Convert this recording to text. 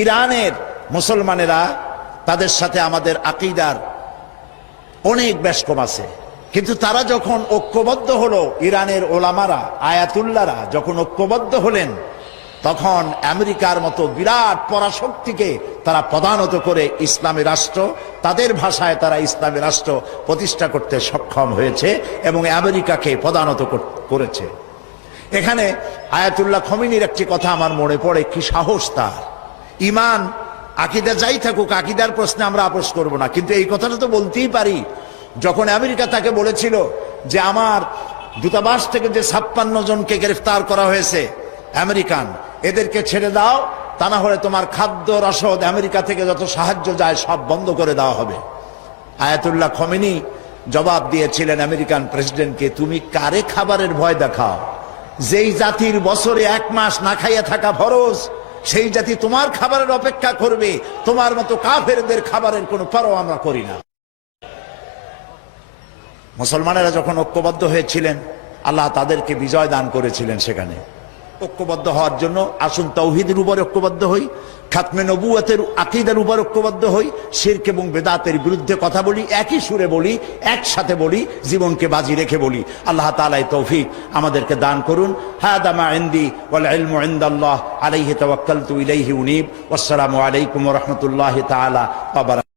ইরানের মুসলমানেরা তাদের সাথে আমাদের আকীদার অনেক বেশ কম আছে, কিন্তু তারা যখন ঐক্যবদ্ধ হলো, ইরানের ওলামারা আয়াতুল্লাহরা যখন ঐক্যবদ্ধ হলেন, তখন আমেরিকার মতো বিরাট পরাশক্তিকে তারা পদানত করে ইসলামী রাষ্ট্র, তাদের ভাষায় তারা ইসলামী রাষ্ট্র প্রতিষ্ঠা করতে সক্ষম হয়েছে এবং আমেরিকাকে পদানত করেছে। এখানে আয়াতুল্লাহ খমিনীর একটি কথা আমার মনে পড়ে, কি সাহস তার! ইমান আকীদা যাই থাকুক, আকীদার প্রশ্নে আমরা আপোষ করব না, কিন্তু এই কথাটা তো বলতেই পারি। যখন আমেরিকা তাকে বলেছিল যে আমার দূতাবাস থেকে যে 56 জনকে গ্রেফতার করা হয়েছে আমেরিকান, এদেরকে ছেড়ে দাও, তা না হলে তোমার খাদ্য রসদ আমেরিকা থেকে যত সাহায্য যায় সব বন্ধ করে দেওয়া হবে। আয়াতুল্লাহ খমেনি জবাব দিয়েছিলেন আমেরিকান প্রেসিডেন্টকে, তুমি কারে খাবারের ভয় দেখাও? যেই জাতির বছরে 1 মাস না খাইয়া থাকা ফরজ, সেই জাতি তোমার খাবারের অপেক্ষা করবে। তোমার মতো কাফেরদের খাবারের কোনো পরোয়া আমরা করি না। মুসলমানেরা যখন ঐক্যবদ্ধ হয়েছিলেন, আল্লাহ তাদেরকে বিজয় দান করেছিলেন। সেখানে ঐক্যবদ্ধ হওয়ার জন্য আসুন তাওহীদের উপর ঐক্যবদ্ধ হই, খাতমে নবুয়তের আকীদার উপর ঐক্যবদ্ধ হই, শিরক এবং বেদাতের বিরুদ্ধে কথা বলি, একই সুরে বলি, একসাথে বলি, জীবনকে বাজি রেখে বলি। আল্লাহ তাআলা এই তৌফিক আমাদেরকে দান করুন। হাদা মা ইনদি ওয়াল ইলমু ইনদাল্লাহ আলাইহি তাওয়াক্কালতু ইলাইহি উনীব। ওয়াসসালামু আলাইকুম ওয়া রাহমাতুল্লাহি তাআলা ওয়া বারাকাতুহু।